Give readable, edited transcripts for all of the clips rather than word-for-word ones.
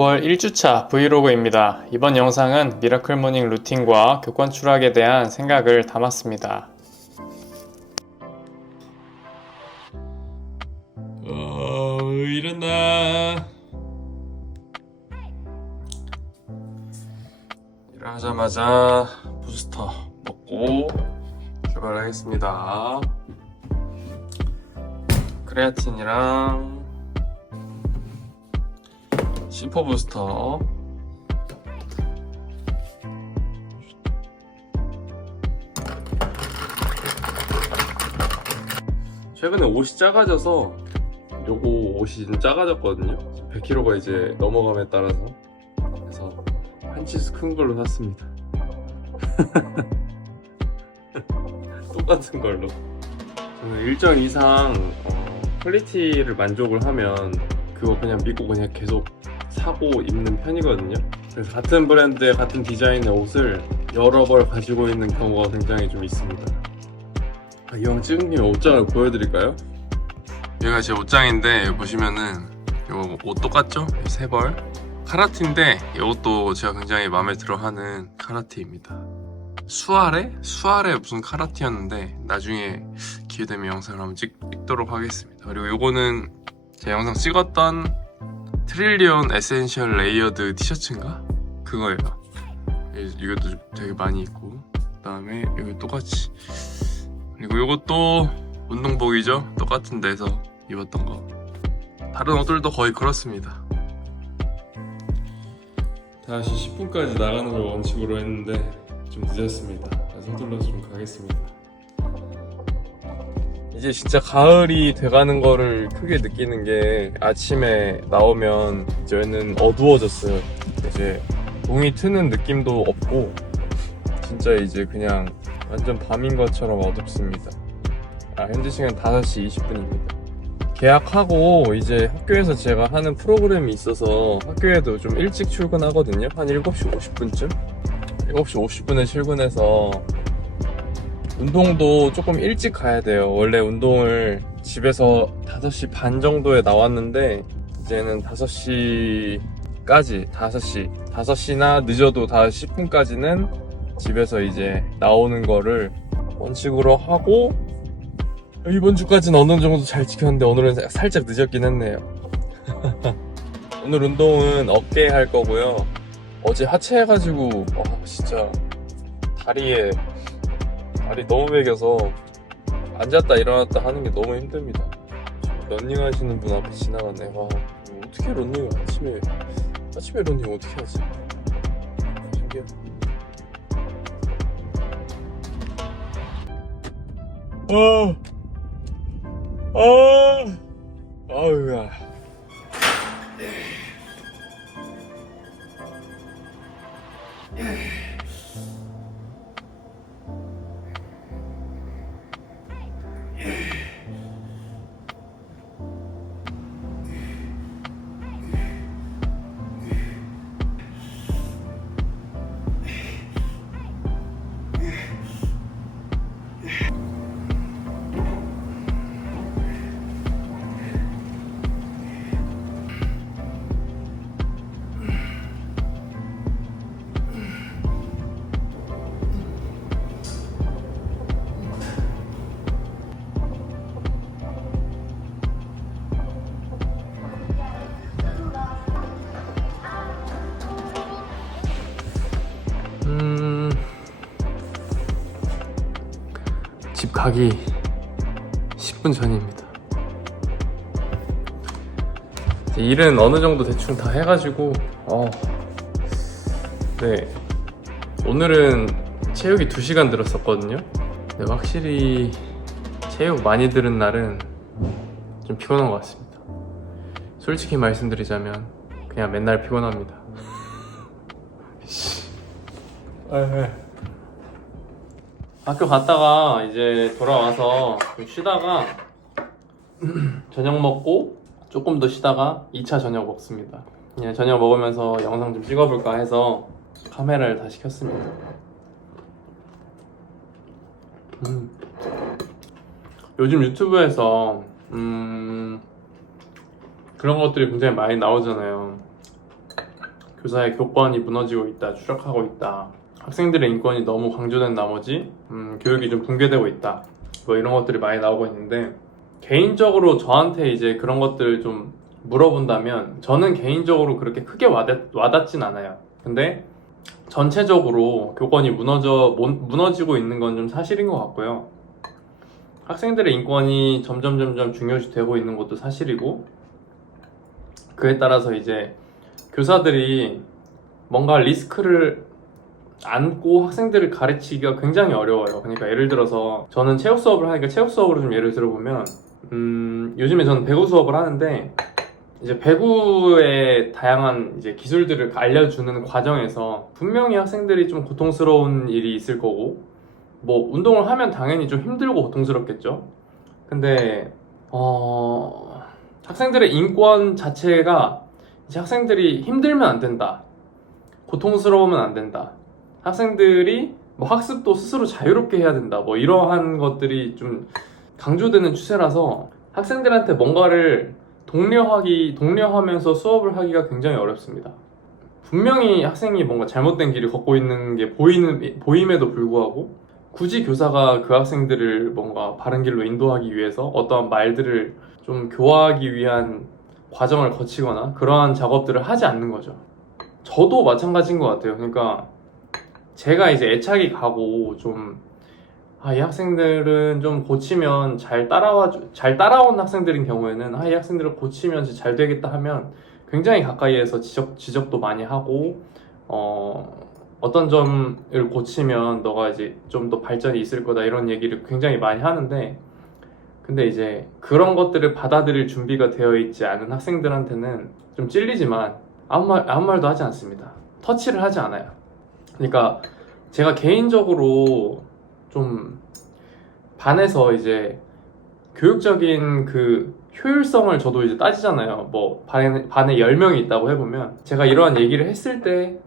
9월 1주차 브이로그입니다. 이번 영상은 미라클 모닝 루틴과 교권 추락에 대한 생각을 담았습니다. 일어나. 일어나자마자 부스터 먹고 출발하겠습니다. 크레아틴이랑 C4 부스터. 최근에 옷이 작아져서 요거 옷이 좀 작아졌거든요. 100kg가 이제 넘어감에 따라서. 그래서 한 치수 큰 걸로 샀습니다. 똑같은 걸로. 저는 일정 이상 퀄리티를 만족을 하면 그거 그냥 믿고 그냥 계속 사고 입는 편이거든요. 그래서 같은 브랜드의 같은 디자인의 옷을 여러 벌 가지고 있는 경우가 굉장히 좀 있습니다. 이왕 찍은 김에 옷장을 보여드릴까요? 여기가 제 옷장인데 여기 보시면은 이거 옷 똑같죠? 세 벌 카라티인데 이것도 제가 굉장히 마음에 들어하는 카라티입니다. 수아레? 수아레 무슨 카라티였는데 나중에 기회되면 영상을 한번 찍도록 하겠습니다. 그리고 이거는 제가 영상 찍었던 트릴리온 에센셜 레이어드 티셔츠인가? 그거예요. 이것도 되게 많이 입고, 그 다음에 여기 똑같이, 그리고 이것도 운동복이죠. 똑같은 데서 입었던 거. 다른 옷들도 거의 그렇습니다. 다시 10분까지 나가는 걸 원칙으로 했는데 좀 늦었습니다. 서둘러서 좀 가겠습니다. 이제 진짜 가을이 돼가는 거를 크게 느끼는 게, 아침에 나오면 이제는 어두워졌어요. 이제 동이 트는 느낌도 없고 진짜 이제 그냥 완전 밤인 것처럼 어둡습니다. 현재 시간 5시 20분입니다. 계약하고 이제 학교에서 제가 하는 프로그램이 있어서 학교에도 좀 일찍 출근하거든요. 한 7시 50분쯤? 7시 50분에 출근해서 운동도 조금 일찍 가야 돼요. 원래 운동을 집에서 5시 반 정도에 나왔는데 이제는 5시나 늦어도 5시 10분까지는 집에서 이제 나오는 거를 원칙으로 하고, 이번 주까지는 어느 정도 잘 지켰는데 오늘은 살짝 늦었긴 했네요. 오늘 운동은 어깨 할 거고요. 어제 하체 해가지고 진짜 다리 너무 베겨서 앉았다 일어났다 하는 게 너무 힘듭니다. 러닝 하시는 분 앞에 지나갔네. 어떻게 러닝을 아침에 러닝 어떻게 하지? 신기해. 아우야. 집 가기 10분 전입니다. 일은 어느 정도 대충 다 해가지고 네, 오늘은 체육이 2시간 들었었거든요. 근데 확실히 체육 많이 들은 날은 좀 피곤한 것 같습니다. 솔직히 말씀드리자면 그냥 맨날 피곤합니다. 학교 갔다가 이제 돌아와서 좀 쉬다가 저녁 먹고 조금 더 쉬다가 2차 저녁 먹습니다. 그냥 저녁 먹으면서 영상 좀 찍어볼까 해서 카메라를 다시 켰습니다. 요즘 유튜브에서 그런 것들이 굉장히 많이 나오잖아요. 교사의 교권이 무너지고 있다, 추락하고 있다, 학생들의 인권이 너무 강조된 나머지 교육이 좀 붕괴되고 있다, 뭐 이런 것들이 많이 나오고 있는데, 개인적으로 저한테 이제 그런 것들을 좀 물어본다면 저는 개인적으로 그렇게 크게 와닿진 않아요. 근데 전체적으로 교권이 무너지고 있는 건 좀 사실인 것 같고요. 학생들의 인권이 점점 중요시되고 있는 것도 사실이고, 그에 따라서 이제 교사들이 뭔가 리스크를 안고 학생들을 가르치기가 굉장히 어려워요. 그러니까 예를 들어서 저는 체육 수업을 하니까 체육 수업으로 좀 예를 들어보면 요즘에 저는 배구 수업을 하는데, 이제 배구의 다양한 이제 기술들을 알려주는 과정에서 분명히 학생들이 좀 고통스러운 일이 있을 거고, 뭐 운동을 하면 당연히 좀 힘들고 고통스럽겠죠. 근데 학생들의 인권 자체가 이제 학생들이 힘들면 안 된다, 고통스러우면 안 된다, 학생들이 뭐 학습도 스스로 자유롭게 해야 된다, 뭐 이러한 것들이 좀 강조되는 추세라서 학생들한테 뭔가를 독려하면서 수업을 하기가 굉장히 어렵습니다. 분명히 학생이 뭔가 잘못된 길을 걷고 있는 게 보임에도 불구하고 굳이 교사가 그 학생들을 뭔가 바른 길로 인도하기 위해서 어떠한 말들을 좀 교화하기 위한 과정을 거치거나 그러한 작업들을 하지 않는 거죠. 저도 마찬가지인 것 같아요. 그러니까 제가 이제 애착이 가고 좀 이 학생들은 좀 고치면 잘 따라온 학생들인 경우에는 이 학생들을 고치면 잘 되겠다 하면 굉장히 가까이에서 지적도 많이 하고, 어떤 점을 고치면 너가 이제 좀 더 발전이 있을 거다, 이런 얘기를 굉장히 많이 하는데, 근데 이제 그런 것들을 받아들일 준비가 되어 있지 않은 학생들한테는 좀 찔리지만 아무 말도 하지 않습니다. 터치를 하지 않아요. 그러니까 제가 개인적으로 좀 반에서 이제 교육적인 그 효율성을 저도 이제 따지잖아요. 뭐 반에 10명이 있다고 해보면 제가 이러한 얘기를 했을 때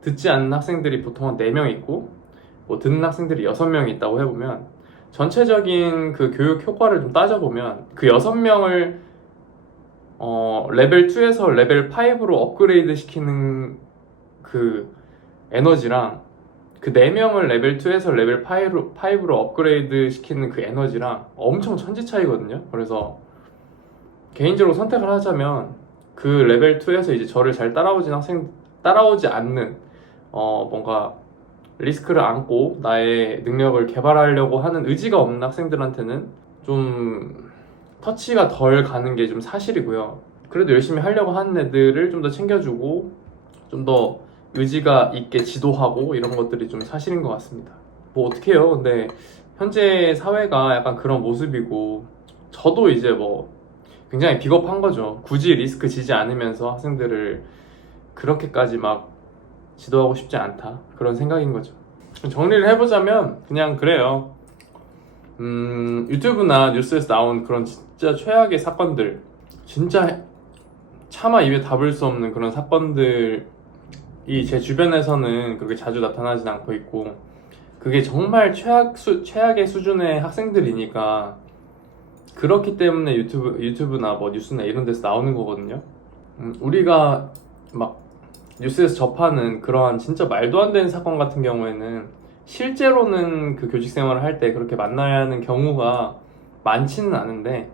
듣지 않는 학생들이 보통 한 4명 있고, 뭐 듣는 학생들이 6명이 있다고 해보면 전체적인 그 교육 효과를 좀 따져보면 그 6명을 레벨 2에서 레벨 5로 업그레이드 시키는 그 에너지랑 그 4명을 레벨 2에서 레벨 5로 업그레이드 시키는 그 에너지랑 엄청 천지 차이거든요. 그래서 개인적으로 선택을 하자면 그 레벨 2에서 이제 저를 잘 따라오지 않는 뭔가 리스크를 안고 나의 능력을 개발하려고 하는 의지가 없는 학생들한테는 좀 터치가 덜 가는 게 좀 사실이고요. 그래도 열심히 하려고 하는 애들을 좀 더 챙겨주고 좀 더 의지가 있게 지도하고 이런 것들이 좀 사실인 것 같습니다. 뭐 어떻게 해요. 근데 현재 사회가 약간 그런 모습이고, 저도 이제 뭐 굉장히 비겁한 거죠. 굳이 리스크 지지 않으면서 학생들을 그렇게까지 막 지도하고 싶지 않다, 그런 생각인 거죠. 정리를 해보자면 그냥 그래요. 유튜브나 뉴스에서 나온 그런 진짜 최악의 사건들, 진짜 차마 입에 담을 수 없는 그런 사건들이 제 주변에서는 그렇게 자주 나타나진 않고 있고, 그게 정말 최악의 수준의 학생들이니까 그렇기 때문에 유튜브나 뭐 뉴스나 이런 데서 나오는 거거든요. 우리가 막 뉴스에서 접하는 그러한 진짜 말도 안 되는 사건 같은 경우에는 실제로는 그 교직 생활을 할 때 그렇게 만나야 하는 경우가 많지는 않은데,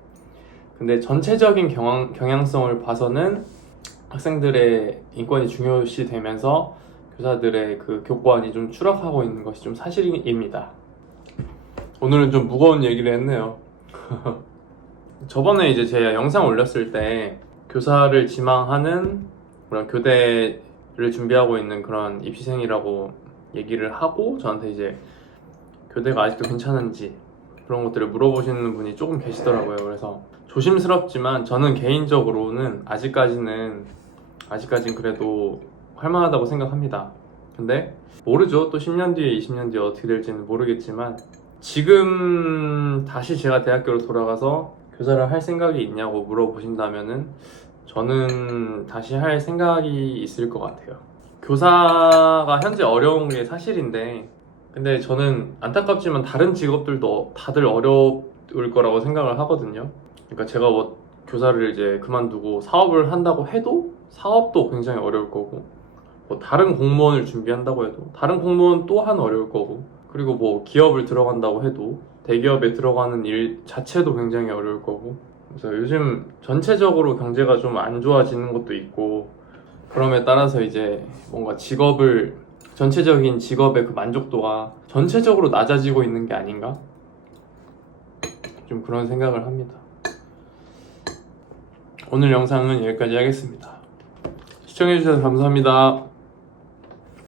근데 전체적인 경향성을 봐서는 학생들의 인권이 중요시 되면서 교사들의 그 교권이 좀 추락하고 있는 것이 좀 사실입니다. 오늘은 좀 무거운 얘기를 했네요. 저번에 이제 제가 영상 올렸을 때 교사를 지망하는 그런 교대를 준비하고 있는 그런 입시생이라고 얘기를 하고, 저한테 이제 교대가 아직도 괜찮은지 그런 것들을 물어보시는 분이 조금 계시더라고요. 그래서 조심스럽지만 저는 개인적으로는 아직까지는 그래도 할만하다고 생각합니다. 근데 모르죠. 또 10년 뒤에 20년 뒤에 어떻게 될지는 모르겠지만, 지금 다시 제가 대학교로 돌아가서 교사를 할 생각이 있냐고 물어보신다면은 저는 다시 할 생각이 있을 것 같아요. 교사가 현재 어려운 게 사실인데, 근데 저는 안타깝지만 다른 직업들도 다들 어려울 거라고 생각을 하거든요. 그러니까 제가 뭐 교사를 이제 그만두고 사업을 한다고 해도 사업도 굉장히 어려울 거고, 뭐 다른 공무원을 준비한다고 해도 다른 공무원 또한 어려울 거고, 그리고 뭐 기업을 들어간다고 해도 대기업에 들어가는 일 자체도 굉장히 어려울 거고. 그래서 요즘 전체적으로 경제가 좀 안 좋아지는 것도 있고, 그럼에 따라서 이제 뭔가 전체적인 직업의 그 만족도가 전체적으로 낮아지고 있는 게 아닌가? 좀 그런 생각을 합니다. 오늘 영상은 여기까지 하겠습니다. 시청해주셔서 감사합니다.